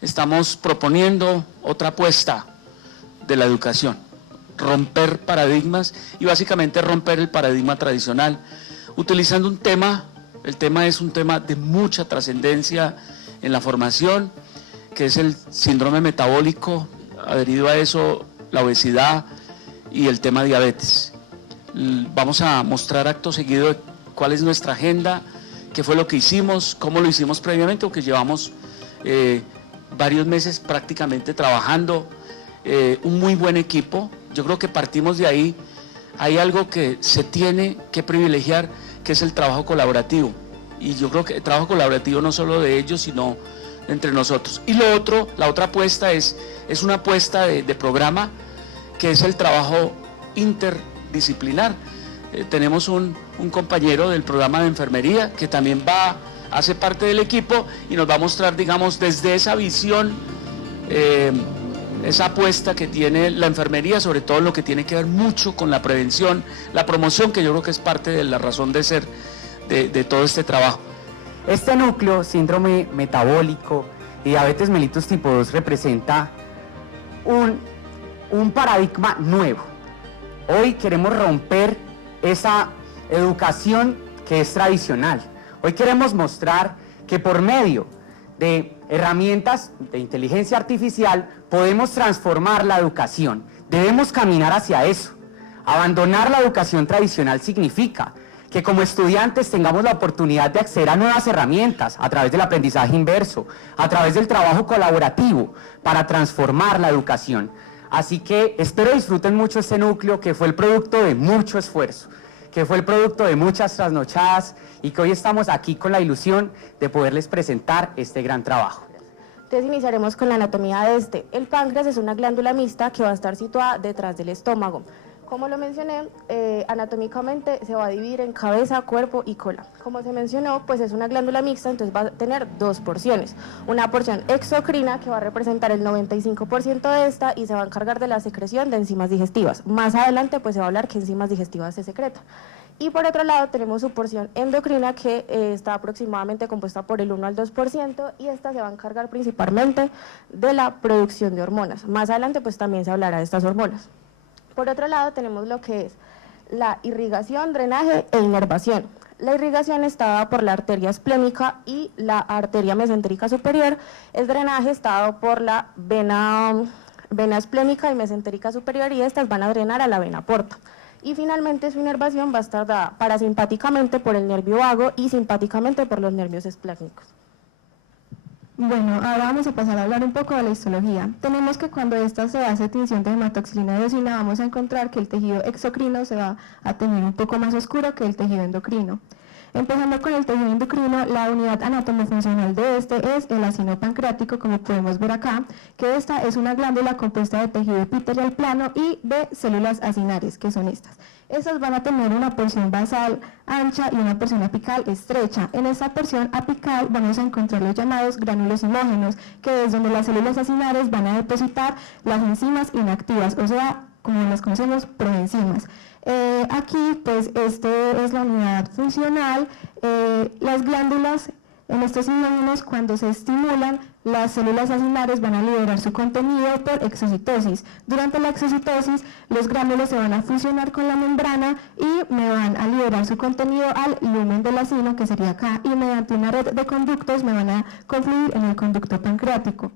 Estamos proponiendo otra apuesta de la educación, romper paradigmas y básicamente romper el paradigma tradicional, utilizando un tema, el tema es un tema de mucha trascendencia en la formación, que es el síndrome metabólico, adherido a eso la obesidad y el tema diabetes. Vamos a mostrar acto seguido cuál es nuestra agenda, qué fue lo que hicimos, cómo lo hicimos previamente, porque llevamos varios meses prácticamente trabajando, un muy buen equipo. Yo creo que partimos de ahí. Hay algo que se tiene que privilegiar, que es el trabajo colaborativo, y yo creo que el trabajo colaborativo no solo de ellos, sino entre nosotros. Y lo otro, la otra apuesta es una apuesta de programa, que es el trabajo interdisciplinar. Tenemos un compañero del programa de enfermería que también hace parte del equipo y nos va a mostrar, digamos, desde esa visión, esa apuesta que tiene la enfermería, sobre todo lo que tiene que ver mucho con la prevención, la promoción, que yo creo que es parte de la razón de ser de todo este trabajo. Este núcleo, síndrome metabólico y diabetes mellitus tipo 2, representa un paradigma nuevo. Hoy queremos romper esa educación que es tradicional. Hoy queremos mostrar que por medio de herramientas de inteligencia artificial podemos transformar la educación. Debemos caminar hacia eso. Abandonar la educación tradicional significa que como estudiantes tengamos la oportunidad de acceder a nuevas herramientas a través del aprendizaje inverso, a través del trabajo colaborativo para transformar la educación. Así que espero disfruten mucho este núcleo, que fue el producto de mucho esfuerzo, que fue el producto de muchas trasnochadas y que hoy estamos aquí con la ilusión de poderles presentar este gran trabajo. Entonces iniciaremos con la anatomía de este. El páncreas es una glándula mixta que va a estar situada detrás del estómago. Como lo mencioné, anatómicamente se va a dividir en cabeza, cuerpo y cola. Como se mencionó, pues es una glándula mixta, entonces va a tener dos porciones. Una porción exocrina, que va a representar el 95% de esta y se va a encargar de la secreción de enzimas digestivas. Más adelante pues se va a hablar que enzimas digestivas se secretan. Y por otro lado tenemos su porción endocrina, que está aproximadamente compuesta por el 1 al 2%, y esta se va a encargar principalmente de la producción de hormonas. Más adelante pues también se hablará de estas hormonas. Por otro lado tenemos lo que es la irrigación, drenaje e inervación. La irrigación está dada por la arteria esplénica y la arteria mesentérica superior. El drenaje está dado por la vena esplénica y mesentérica superior, y estas van a drenar a la vena porta. Y finalmente su inervación va a estar dada parasimpáticamente por el nervio vago y simpáticamente por los nervios esplénicos. Bueno, ahora vamos a pasar a hablar un poco de la histología. Tenemos que cuando esta se hace tinción de hematoxilina y eosina, vamos a encontrar que el tejido exocrino se va a tener un poco más oscuro que el tejido endocrino. Empezando con el tejido endocrino, la unidad anatomofuncional de este es el acino pancreático, como podemos ver acá, que esta es una glándula compuesta de tejido epitelial plano y de células acinares, que son estas. Estas van a tener una porción basal ancha y una porción apical estrecha. En esta porción apical vamos a encontrar los llamados gránulos imógenos, que es donde las células acinares van a depositar las enzimas inactivas, o sea, como las conocemos, proenzimas. Aquí, pues, este es la unidad funcional. Las glándulas en estos imógenos, cuando se estimulan, las células acinares van a liberar su contenido por exocitosis. Durante la exocitosis, los gránulos se van a fusionar con la membrana y me van a liberar su contenido al lumen del acino, que sería acá, y mediante una red de conductos me van a confluir en el conducto pancreático.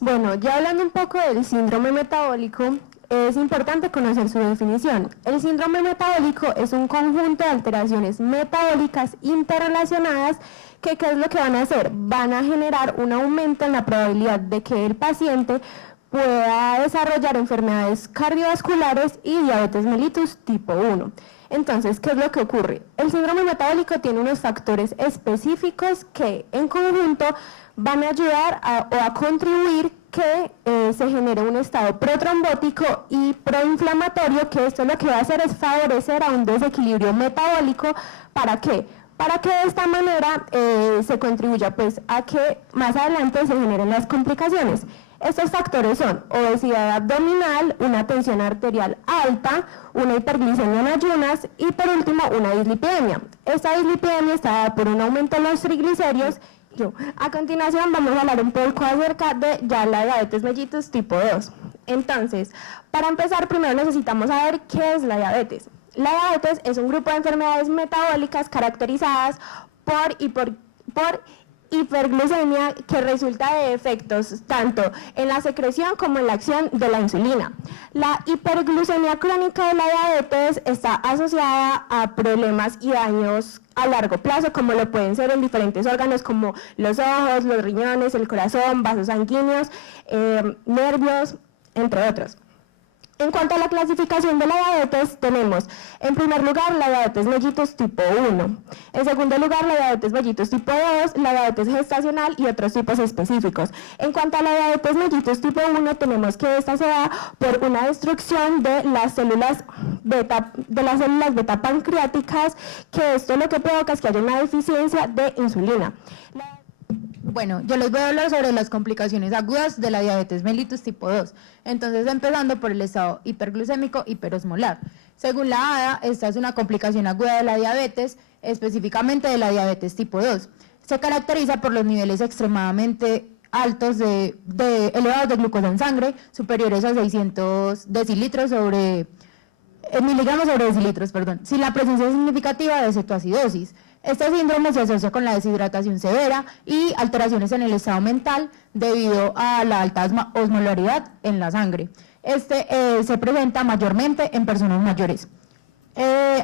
Bueno, ya hablando un poco del síndrome metabólico, es importante conocer su definición. El síndrome metabólico es un conjunto de alteraciones metabólicas interrelacionadas que, ¿qué es lo que van a hacer? Van a generar un aumento en la probabilidad de que el paciente pueda desarrollar enfermedades cardiovasculares y diabetes mellitus tipo 1. Entonces, ¿qué es lo que ocurre? El síndrome metabólico tiene unos factores específicos que en conjunto van a ayudar o a contribuir que se genere un estado protrombótico y proinflamatorio, que esto lo que va a hacer es favorecer a un desequilibrio metabólico. ¿Para qué? Para que de esta manera se contribuya pues a que más adelante se generen las complicaciones. Estos factores son obesidad abdominal, una tensión arterial alta, una hiperglicemia en ayunas y por último una dislipidemia. Esta dislipidemia está dada por un aumento en los triglicéridos A continuación vamos a hablar un poco acerca de ya la diabetes mellitus tipo 2. Entonces, para empezar, primero necesitamos saber qué es la diabetes. La diabetes es un grupo de enfermedades metabólicas caracterizadas por hiperglucemia que resulta de efectos tanto en la secreción como en la acción de la insulina. La hiperglucemia crónica de la diabetes está asociada a problemas y daños a largo plazo, como lo pueden ser en diferentes órganos como los ojos, los riñones, el corazón, vasos sanguíneos, nervios, entre otros. En cuanto a la clasificación de la diabetes, tenemos en primer lugar la diabetes mellitus tipo 1, en segundo lugar la diabetes mellitus tipo 2, la diabetes gestacional y otros tipos específicos. En cuanto a la diabetes mellitus tipo 1, tenemos que esta se da por una destrucción de las células beta pancreáticas, que esto lo que provoca es que haya una deficiencia de insulina. Bueno, yo les voy a hablar sobre las complicaciones agudas de la diabetes mellitus tipo 2. Entonces, empezando por el estado hiperglucémico hiperosmolar. Según la ADA, esta es una complicación aguda de la diabetes, específicamente de la diabetes tipo 2. Se caracteriza por los niveles extremadamente altos elevados de glucosa en sangre, superiores a 600 miligramos sobre decilitros, sin la presencia significativa de cetoacidosis. Este síndrome se asocia con la deshidratación severa y alteraciones en el estado mental debido a la alta osmolaridad en la sangre. Se presenta mayormente en personas mayores.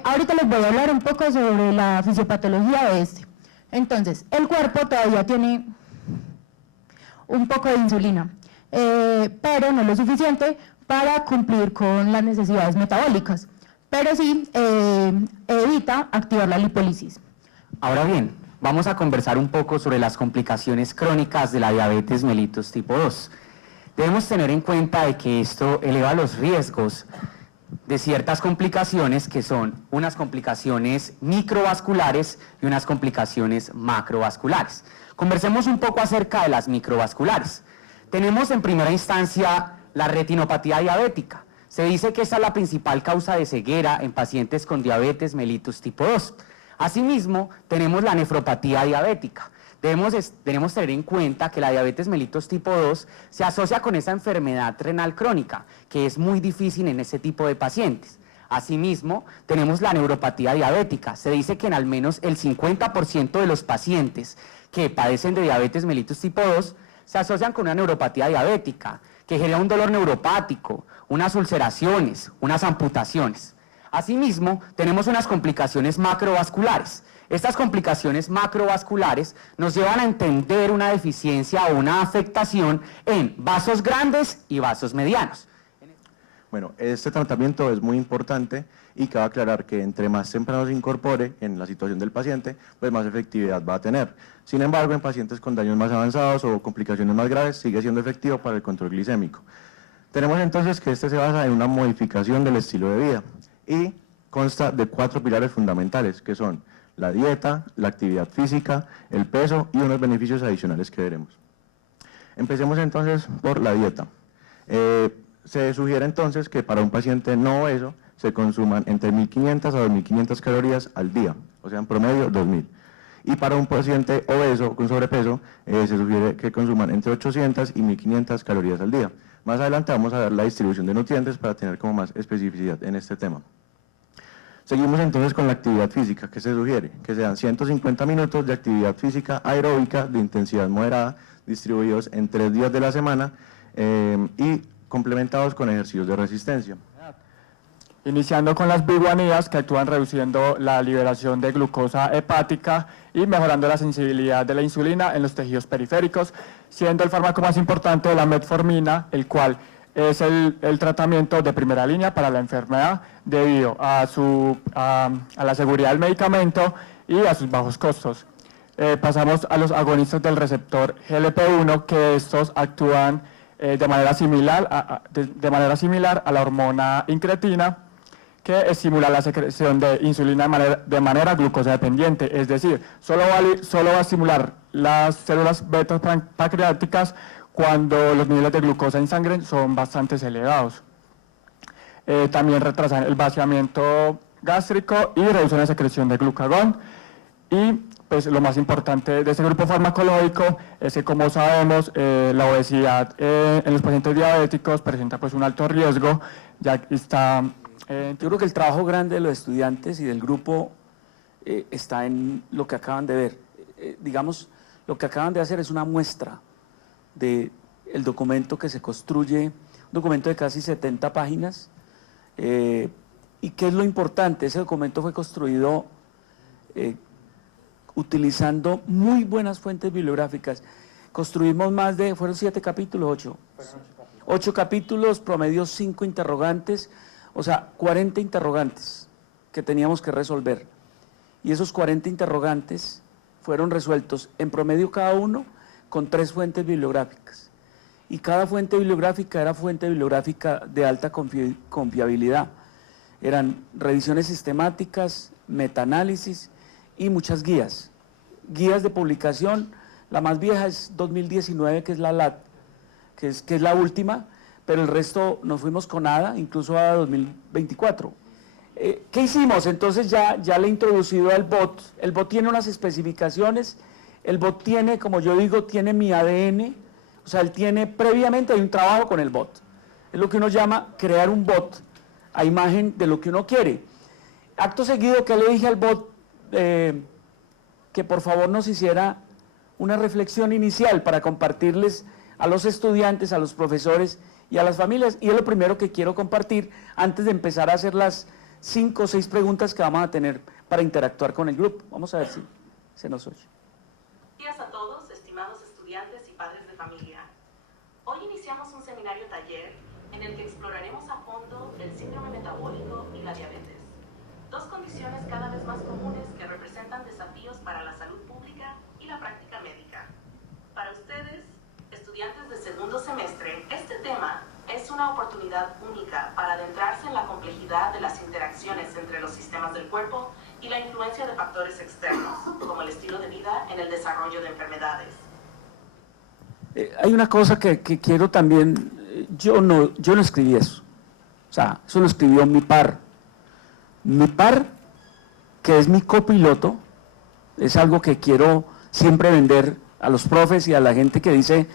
Ahorita les voy a hablar un poco sobre la fisiopatología de este. Entonces, el cuerpo todavía tiene un poco de insulina, pero no lo suficiente para cumplir con las necesidades metabólicas, pero sí evita activar la lipólisis. Ahora bien, vamos a conversar un poco sobre las complicaciones crónicas de la diabetes mellitus tipo 2. Debemos tener en cuenta de que esto eleva los riesgos de ciertas complicaciones que son unas complicaciones microvasculares y unas complicaciones macrovasculares. Conversemos un poco acerca de las microvasculares. Tenemos en primera instancia la retinopatía diabética. Se dice que esta es la principal causa de ceguera en pacientes con diabetes mellitus tipo 2. Asimismo, tenemos la nefropatía diabética. Debemos tener en cuenta que la diabetes mellitus tipo 2 se asocia con esa enfermedad renal crónica, que es muy difícil en este tipo de pacientes. Asimismo, tenemos la neuropatía diabética. Se dice que en al menos el 50% de los pacientes que padecen de diabetes mellitus tipo 2 se asocian con una neuropatía diabética, que genera un dolor neuropático, unas ulceraciones, unas amputaciones. Asimismo, tenemos unas complicaciones macrovasculares. Estas complicaciones macrovasculares nos llevan a entender una deficiencia o una afectación en vasos grandes y vasos medianos. Bueno, este tratamiento es muy importante y cabe aclarar que entre más temprano se incorpore en la situación del paciente, pues más efectividad va a tener. Sin embargo, en pacientes con daños más avanzados o complicaciones más graves, sigue siendo efectivo para el control glicémico. Tenemos entonces que este se basa en una modificación del estilo de vida y consta de 4 pilares fundamentales, que son la dieta, la actividad física, el peso y unos beneficios adicionales que veremos. Empecemos entonces por la dieta. Se sugiere entonces que para un paciente no obeso se consuman entre 1.500 a 2.500 calorías al día, o sea en promedio 2.000. Y para un paciente obeso con sobrepeso se sugiere que consuman entre 800 y 1.500 calorías al día. Más adelante vamos a ver la distribución de nutrientes para tener como más especificidad en este tema. Seguimos entonces con la actividad física, que se sugiere que sean 150 minutos de actividad física aeróbica de intensidad moderada, distribuidos en 3 días de la semana y complementados con ejercicios de resistencia. Iniciando con las biguanías, que actúan reduciendo la liberación de glucosa hepática y mejorando la sensibilidad de la insulina en los tejidos periféricos, siendo el fármaco más importante la metformina, el cual es el tratamiento de primera línea para la enfermedad debido a la seguridad del medicamento y a sus bajos costos. Pasamos a los agonistas del receptor GLP-1, que estos actúan de manera similar a la hormona incretina, que estimula la secreción de insulina de manera glucosa dependiente, es decir, solo va a estimular las células beta pancreáticas cuando los niveles de glucosa en sangre son bastante elevados. También retrasan el vaciamiento gástrico y reducen la secreción de glucagón. Y pues lo más importante de este grupo farmacológico es que, como sabemos, la obesidad en los pacientes diabéticos presenta pues un alto riesgo, ya que está... Yo creo que el trabajo grande de los estudiantes y del grupo está en lo que acaban de ver. Digamos, lo que acaban de hacer es una muestra del documento que se construye, un documento de casi 70 páginas. ¿Y qué es lo importante? Ese documento fue construido utilizando muy buenas fuentes bibliográficas. Construimos fueron 7 capítulos, 8. 8 capítulos, promedio 5 interrogantes, o sea, 40 interrogantes que teníamos que resolver. Y esos 40 interrogantes fueron resueltos en promedio cada uno con 3 fuentes bibliográficas. Y cada fuente bibliográfica era fuente bibliográfica de alta confiabilidad. Eran revisiones sistemáticas, metaanálisis y muchas guías. Guías de publicación, la más vieja es 2019, que es la LAT, que es la última, pero el resto nos fuimos con ADA, incluso a 2024. ¿Qué hicimos? Entonces ya le he introducido al bot. El bot tiene unas especificaciones, el bot tiene, como yo digo, tiene mi ADN, o sea, él tiene, previamente hay un trabajo con el bot. Es lo que uno llama crear un bot a imagen de lo que uno quiere. Acto seguido, que le dije al bot que por favor nos hiciera una reflexión inicial para compartirles a los estudiantes, a los profesores y a las familias, y es lo primero que quiero compartir antes de empezar a hacer las 5 o 6 preguntas que vamos a tener para interactuar con el grupo. Vamos a ver si se nos oye. Buenos días a todos, estimados estudiantes y padres de familia. Hoy iniciamos un seminario taller en el que exploraremos a fondo el síndrome metabólico y la diabetes, 2 condiciones cada vez más comunes que representan desafíos para la salud pública y la práctica médica. Para ustedes, estudiantes de segundo semestre, este tema es una oportunidad única para adentrarse en la complejidad de las interacciones entre los sistemas del cuerpo y la influencia de factores externos, como el estilo de vida en el desarrollo de enfermedades. Hay una cosa que quiero también, yo no escribí eso, o sea, eso lo escribió mi par. Mi par, que es mi copiloto, es algo que quiero siempre vender a los profes y a la gente que dice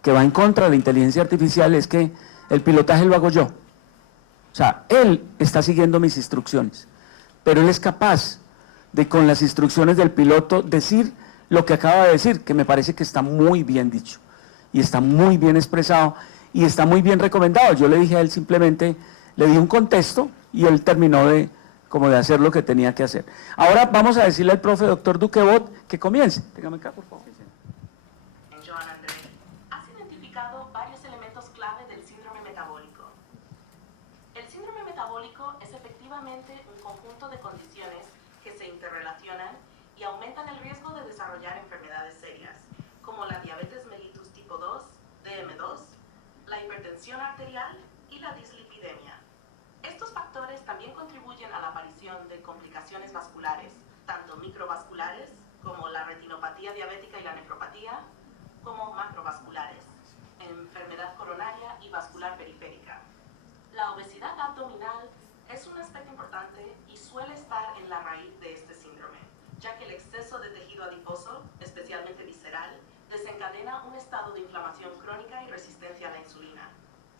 que va en contra de la inteligencia artificial, es que el pilotaje lo hago yo. O sea, él está siguiendo mis instrucciones, pero él es capaz de, con las instrucciones del piloto, decir lo que acaba de decir, que me parece que está muy bien dicho, y está muy bien expresado, y está muy bien recomendado. Yo le dije a él simplemente, le di un contexto, y él terminó de hacer lo que tenía que hacer. Ahora vamos a decirle al profe doctor Duquebot que comience. Téngame acá, por favor. Joan André, has identificado varios elementos clave del síndrome metabólico. El síndrome metabólico es efectivamente un conjunto de condiciones que se interrelacionan y aumentan el riesgo de desarrollar enfermedades serias, como la diabetes mellitus tipo 2, DM2, la hipertensión arterial y la dislipidemia. Estos factores también contribuyen a la aparición de complicaciones vasculares, tanto microvasculares, como la retinopatía diabética y la nefropatía, como macrovasculares, enfermedad coronaria y vascular periférica. La obesidad abdominal es un aspecto importante y suele estar en la raíz de este síndrome, ya que el exceso de tejido adiposo, especialmente visceral, desencadena un estado de inflamación crónica y resistencia a la insulina.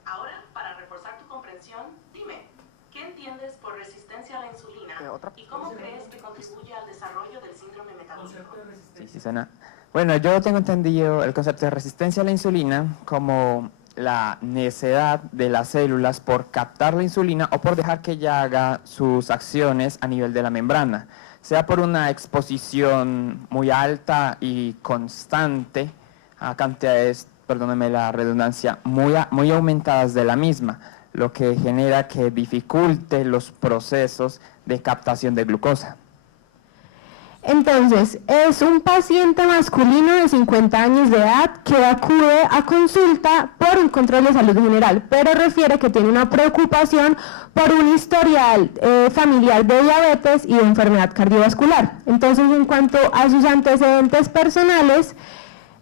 Ahora, para reforzar tu comprensión, dime, ¿qué entiendes por resistencia a la insulina y cómo crees que contribuye al desarrollo del síndrome metabólico? Sí, suena. Bueno, yo tengo entendido el concepto de resistencia a la insulina como la necesidad de las células por captar la insulina o por dejar que ella haga sus acciones a nivel de la membrana, sea por una exposición muy alta y constante a cantidades, perdónenme la redundancia, muy aumentadas de la misma, lo que genera que dificulte los procesos de captación de glucosa. Entonces, es un paciente masculino de 50 años de edad que acude a consulta por un control de salud general, pero refiere que tiene una preocupación por un historial familiar de diabetes y de enfermedad cardiovascular. Entonces, en cuanto a sus antecedentes personales,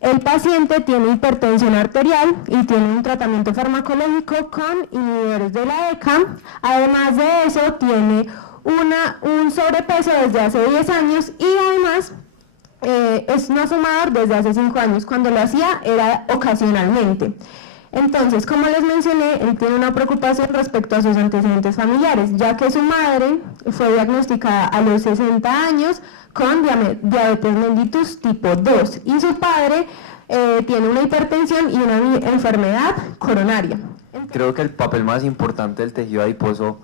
el paciente tiene hipertensión arterial y tiene un tratamiento farmacológico con inhibidores de la ECA. Además de eso, tiene un sobrepeso desde hace 10 años y además es no fumador desde hace 5 años. Cuando lo hacía era ocasionalmente. Entonces, como les mencioné, él tiene una preocupación respecto a sus antecedentes familiares, ya que su madre fue diagnosticada a los 60 años con diabetes mellitus tipo 2 y su padre tiene una hipertensión y una enfermedad coronaria. Creo que el papel más importante del tejido adiposo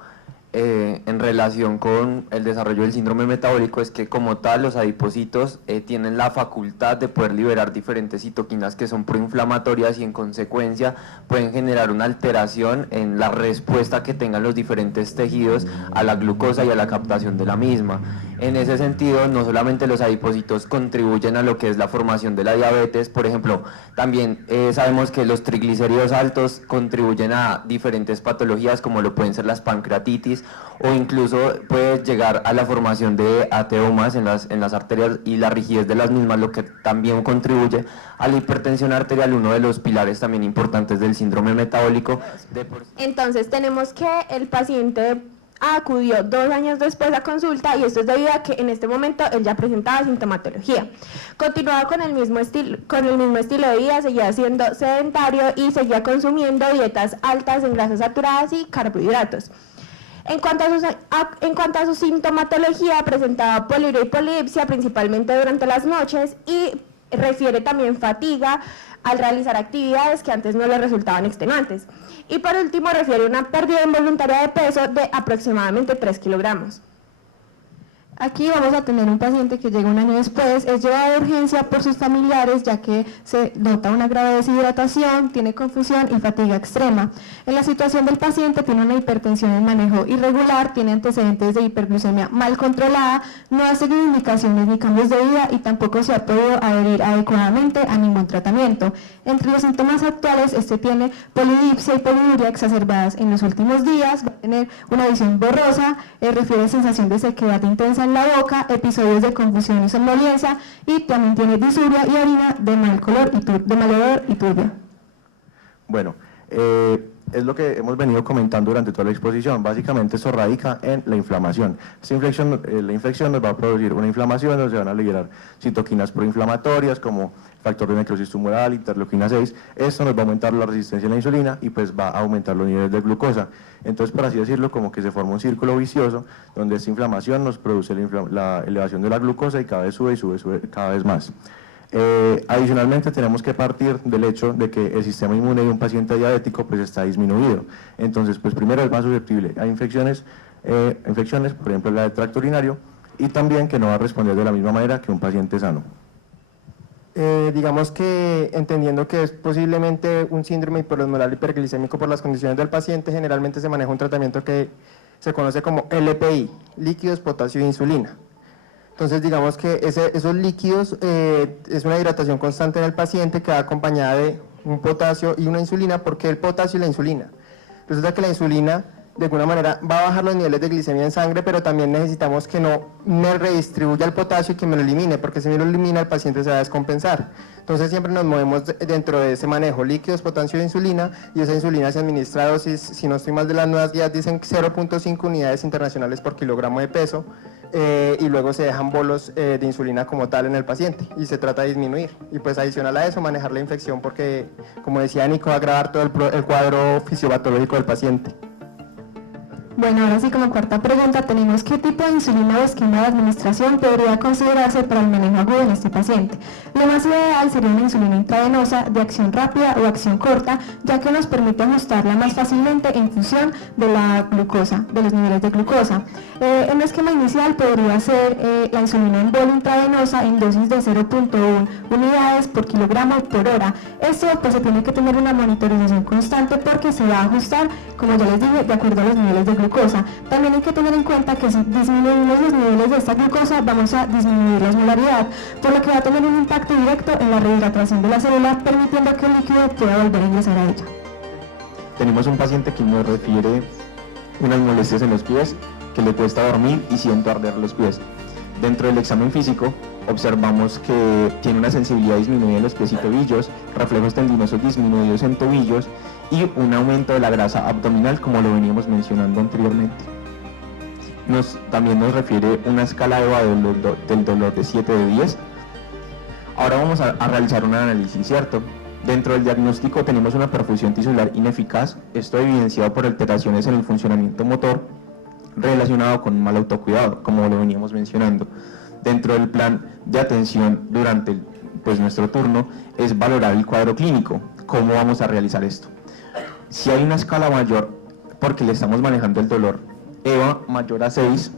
en relación con el desarrollo del síndrome metabólico es que como tal los adipocitos tienen la facultad de poder liberar diferentes citoquinas que son proinflamatorias y en consecuencia pueden generar una alteración en la respuesta que tengan los diferentes tejidos a la glucosa y a la captación de la misma. En ese sentido, no solamente los adipocitos contribuyen a lo que es la formación de la diabetes, por ejemplo, también sabemos que los triglicéridos altos contribuyen a diferentes patologías como lo pueden ser las pancreatitis o incluso puede llegar a la formación de ateomas en las arterias y la rigidez de las mismas, lo que también contribuye a la hipertensión arterial, uno de los pilares también importantes del síndrome metabólico. Entonces tenemos que el paciente acudió 2 años después a consulta y esto es debido a que en este momento él ya presentaba sintomatología. Continuaba con el mismo estilo de vida, seguía siendo sedentario y seguía consumiendo dietas altas en grasas saturadas y carbohidratos. En cuanto a su sintomatología, presentaba poliuria y polipsia principalmente durante las noches y refiere también fatiga al realizar actividades que antes no le resultaban extenuantes. Y por último refiere una pérdida involuntaria de peso de aproximadamente 3 kilogramos. Aquí vamos a tener un paciente que llega un año después, es llevado de urgencia por sus familiares ya que se nota una grave deshidratación, tiene confusión y fatiga extrema. En la situación del paciente tiene una hipertensión en manejo irregular, tiene antecedentes de hiperglucemia mal controlada, no ha seguido indicaciones ni cambios de vida y tampoco se ha podido adherir adecuadamente a ningún tratamiento. Entre los síntomas actuales, tiene polidipsia y poliuria exacerbadas en los últimos días, va a tener una visión borrosa, refiere sensación de sequedad intensa en la boca, episodios de confusión y somnolencia y también tiene disuria y orina de mal color de mal olor y turbia. Bueno, es lo que hemos venido comentando durante toda la exposición. Básicamente esto radica en la inflamación. La infección nos va a producir una inflamación donde se van a liberar citoquinas proinflamatorias como factor de necrosis tumoral, interleuquina 6. Esto nos va a aumentar la resistencia a la insulina y pues va a aumentar los niveles de glucosa. Entonces, por así decirlo, como que se forma un círculo vicioso donde esta inflamación nos produce la elevación de la glucosa y cada vez sube cada vez más. Adicionalmente tenemos que partir del hecho de que el sistema inmune de un paciente diabético pues está disminuido. Entonces, pues primero es más susceptible a infecciones, por ejemplo la del tracto urinario, y también que no va a responder de la misma manera que un paciente sano. Digamos que entendiendo que es posiblemente un síndrome hiperosmolar hiperglicémico por las condiciones del paciente, generalmente se maneja un tratamiento que se conoce como LPI, líquidos, potasio e insulina. Entonces digamos que esos líquidos es una hidratación constante en el paciente que va acompañada de un potasio y una insulina. ¿Por qué el potasio y la insulina? Resulta que la insulina de alguna manera va a bajar los niveles de glicemia en sangre, pero también necesitamos que no me redistribuya el potasio y que me lo elimine, porque si me lo elimina el paciente se va a descompensar. Entonces siempre nos movemos dentro de ese manejo, líquidos, potasio e insulina, y esa insulina se administra a dosis, si no estoy mal de las nuevas guías, dicen 0.5 unidades internacionales por kilogramo de peso, y luego se dejan bolos de insulina como tal en el paciente, y se trata de disminuir. Y pues adicional a eso, manejar la infección, porque como decía Nico, va a agravar todo el cuadro fisiopatológico del paciente. Bueno, ahora sí, como cuarta pregunta, tenemos qué tipo de insulina o esquema de administración podría considerarse para el manejo agudo en este paciente. Lo más ideal sería una insulina intravenosa de acción rápida o acción corta, ya que nos permite ajustarla más fácilmente en función de la glucosa, de los niveles de glucosa. En el esquema inicial podría ser la insulina en bolo intravenosa en dosis de 0.1 unidades por kilogramo por hora. Esto pues se tiene que tener una monitorización constante porque se va a ajustar, como ya les dije, de acuerdo a los niveles de glucosa. También hay que tener en cuenta que si disminuimos los niveles de esta glucosa vamos a disminuir la osmolaridad, por lo que va a tener un impacto directo en la rehidratación de la célula, permitiendo que el líquido pueda volver a ingresar a ella. Tenemos un paciente que nos refiere unas molestias en los pies, que le cuesta dormir y siento arder los pies. Dentro del examen físico observamos que tiene una sensibilidad disminuida en los pies y tobillos, reflejos tendinosos disminuidos en tobillos y un aumento de la grasa abdominal, como lo veníamos mencionando anteriormente. También nos refiere una escala EVA del dolor de 7 de 10, Ahora vamos a realizar un análisis, ¿cierto? Dentro del diagnóstico tenemos una perfusión tisular ineficaz, esto evidenciado por alteraciones en el funcionamiento motor relacionado con un mal autocuidado, como lo veníamos mencionando. Dentro del plan de atención durante nuestro turno es valorar el cuadro clínico. ¿Cómo vamos a realizar esto? Si hay una escala mayor, porque le estamos manejando el dolor, EVA mayor a 6,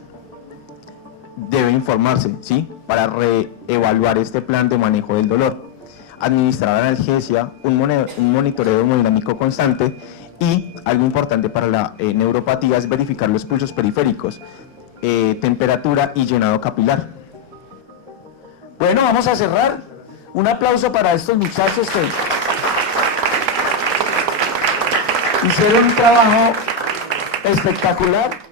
debe informarse, ¿sí? Para reevaluar este plan de manejo del dolor. Administrar analgesia, un monitoreo hemodinámico constante y algo importante para la neuropatía es verificar los pulsos periféricos, temperatura y llenado capilar. Bueno, vamos a cerrar. Un aplauso para estos muchachos que hicieron un trabajo espectacular.